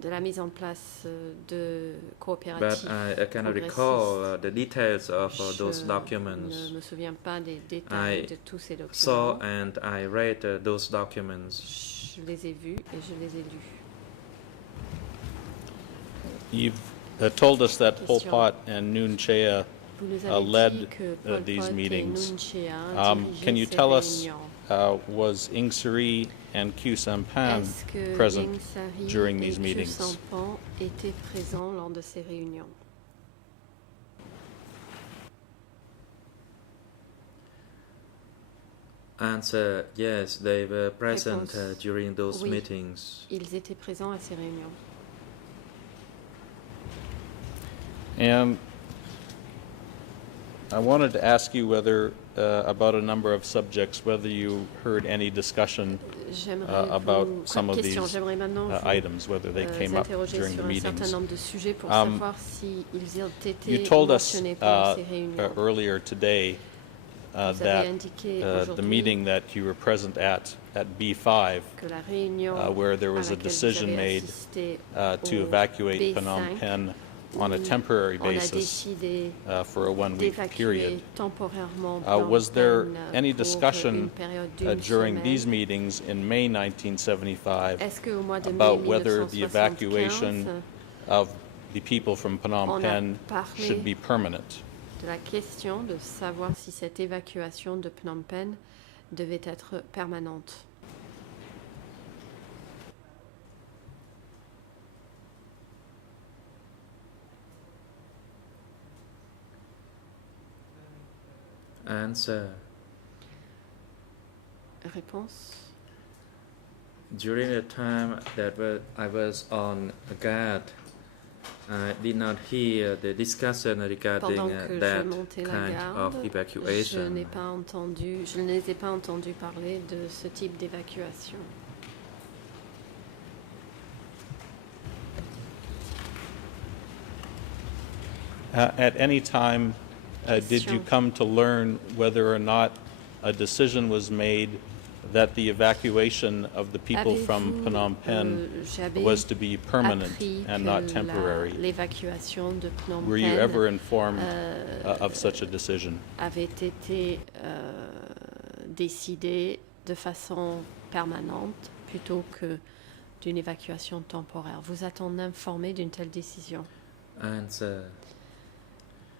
De la mise en place de coopératives. But I cannot recall the details of those documents. Je ne me souviens pas des détails de tous ces documents. Saw and I read those documents. Je les ai vus et je les ai lus. You've told us that Pol Pot and Nuon Chea led these meetings. Can you tell us, was Ieng Sary and Khieu Samphan present during these meetings? Étaient présents lors de ces réunions. Answer: yes, they were present during those meetings. Ils étaient présents à ces réunions. And I wanted to ask you whether, about a number of subjects, whether you heard any discussion about some of these items, whether they came up during the meetings. You told us earlier today that the meeting that you were present at B5, where there was a decision made to evacuate Phnom Penh on a temporary basis for a one-week period. Was there any discussion during these meetings in May 1975 about whether the evacuation of the people from Phnom Penh should be permanent? De la question de savoir si cette évacuation de Phnom Penh devait être permanente. Answer. Réponse. During the time that I was on guard, I did not hear the discussion regarding that kind of evacuation. Je n'ai pas entendu parler de ce type d'évacuation. At any time, did you come to learn whether or not a decision was made that the evacuation of the people from Phnom Penh was to be permanent and not temporary? Were you ever informed of such a decision? Avait été décidé de façon permanente plutôt que d'une évacuation temporaire. Vous a-t-on informé d'une telle décision? Answer.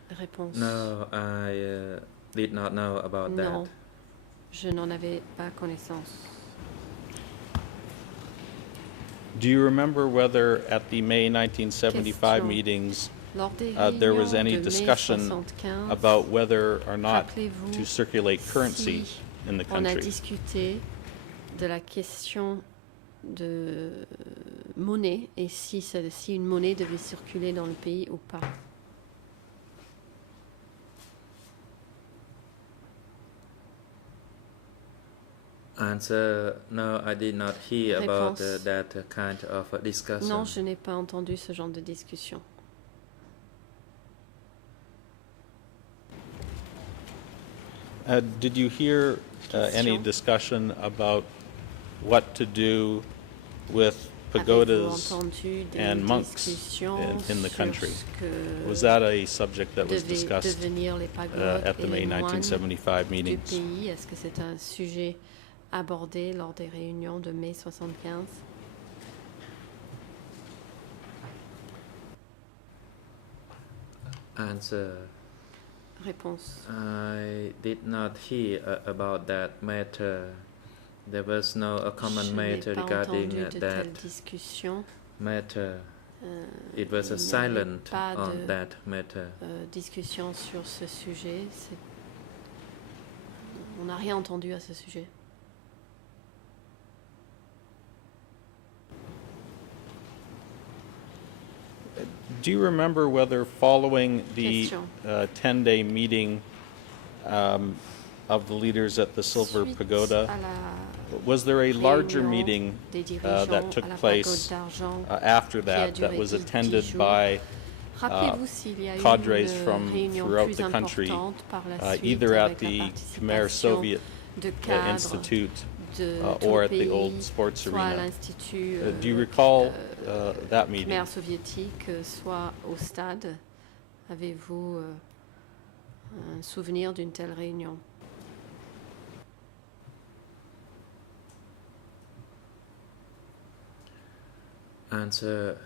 Réponse. No, I did not know about non, that. Je n'en avais pas connaissance. Do you remember whether at the May 1975 meetings there was any discussion about whether or not to circulate currency in the country? On a discuté de la question de monnaie et si une monnaie devait circuler dans le pays ou pas. Answer: no, I did not hear about that kind of discussion. Non, je n'ai pas entendu ce genre de discussion. Did you hear any discussion about what to do with pagodas and monks in the country? Was that a subject that was discussed at the May 1975 meetings? Est-ce que c'est un sujet abordé lors des réunions de mai 75? Answer. Réponse. I did not hear about that matter. There was no common matter regarding that matter. It was a silent on that matter. Discussion sur ce sujet. On n'a rien entendu à ce sujet. Do you remember whether following the 10-day meeting of the leaders at the Silver Pagoda, was there a larger meeting that took place after that was attended by cadres from throughout the country, either at the Khmer Soviet Institute or at the old sports arena? Do you recall that meeting? Khmer soviétique, soit au stade. Avez-vous un souvenir d'une telle réunion? Answer,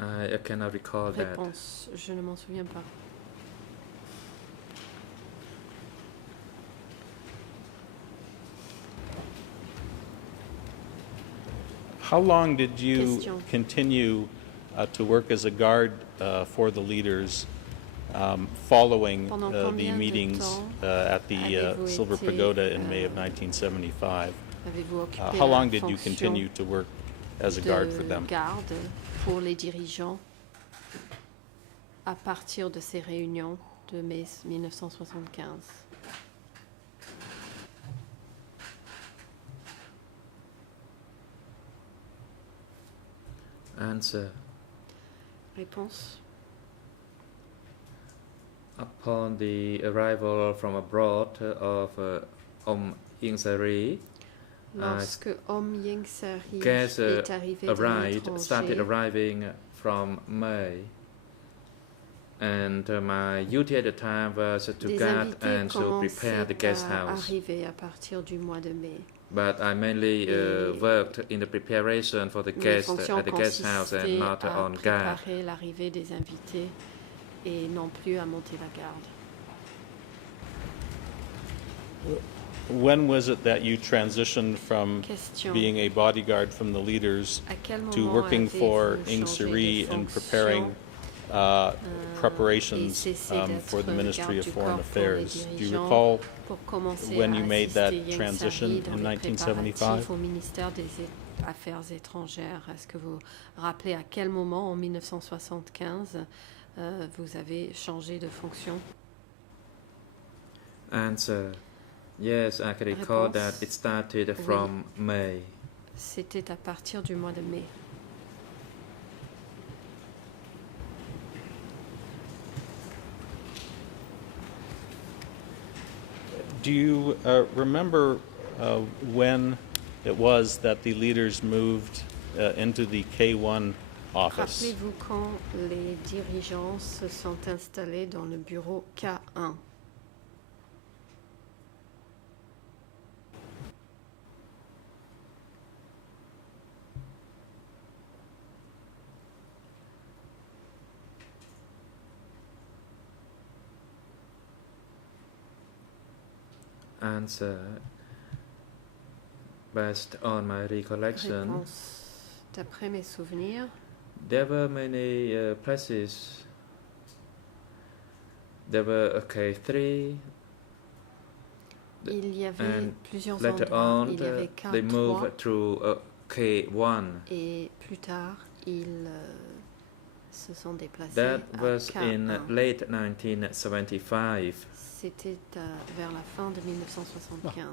I cannot recall that. Réponse, je ne m'en souviens pas. How long did you continue to work as a guard for the leaders following the meetings at the Silver Pagoda in May of 1975? How long did you continue to work as a guard for them? Garde pour les dirigeants à partir de ces réunions de mai 1975. Answer. Réponse. Upon the arrival from abroad of Ieng Sary, lorsque Ieng Sary guests est arrivé started arriving from May, and my duty at the time was to guard and to prepare the guest house. À partir du mois de mai. But I mainly worked in the preparation for the guests at the guest house and not on guard. Préparer l'arrivée des invités et non plus à monter la garde. When was it that you transitioned from being a bodyguard from the leaders to working for Ieng Sary and preparing preparations for the Ministry of Foreign Affairs? Do you recall when you made that transition in 1975? Au ministère des Affaires étrangères, est-ce que vous rappelez à quel moment en 1975 vous avez changé de fonction? Answer. Yes, I can recall that it started from May. C'était à partir du mois de mai. Do you remember when it was that the leaders moved into the K1 office? Rappelez-vous quand les dirigeants se sont installés dans le bureau K1? Answer. Based on my recollection, d'après mes souvenirs, there were many places. There were K3. Il y avait plusieurs later endroits. On, il y avait K3, they moved to K1. Et plus tard, ils se sont déplacés That à was K1. in late 1975. C'était vers la fin de 1975.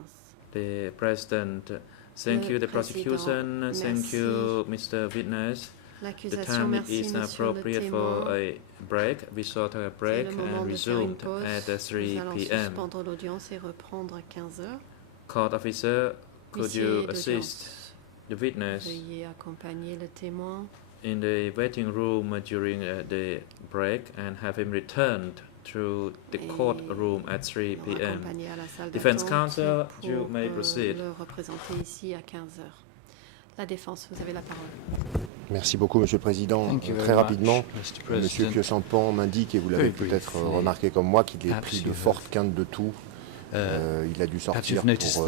The President, thank you, the prosecution, thank you, Mr. Witness. The time is appropriate for a break. We sought a break and resumed at 3 p.m. Court officer, could you assist the witness in the waiting room during the break and have him returned to the courtroom at 3 p.m. Defense counsel, you may proceed. La défense, vous avez la parole. Merci beaucoup, Monsieur le Président. Très rapidement, Monsieur Khieu-Samphan m'indique, et vous l'avez peut-être remarqué comme moi, qu'il est pris de fortes quintes de toux. Il a dû sortir pour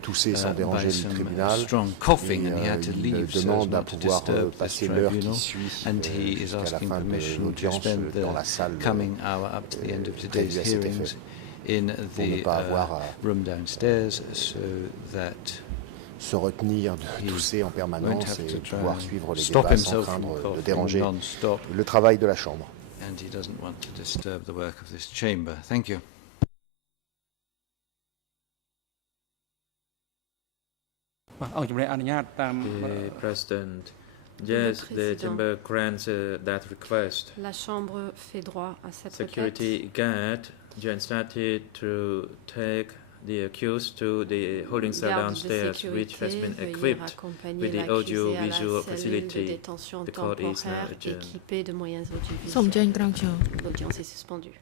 tousser sans déranger le tribunal. Il demande à pouvoir passer l'heure qui suit jusqu'à la fin de l'audience dans la salle réservée à cet effet, pour ne pas avoir à se retenir de tousser en permanence et pouvoir suivre les débats sans craindre de déranger le travail de la Chambre. The President, yes, the chamber grants that request. La chambre fait droit à cette Security guard then started to take the accused to the holding cell downstairs, which has been equipped with the audio-visual facility. The court is now adjourned. L'audience est suspendue.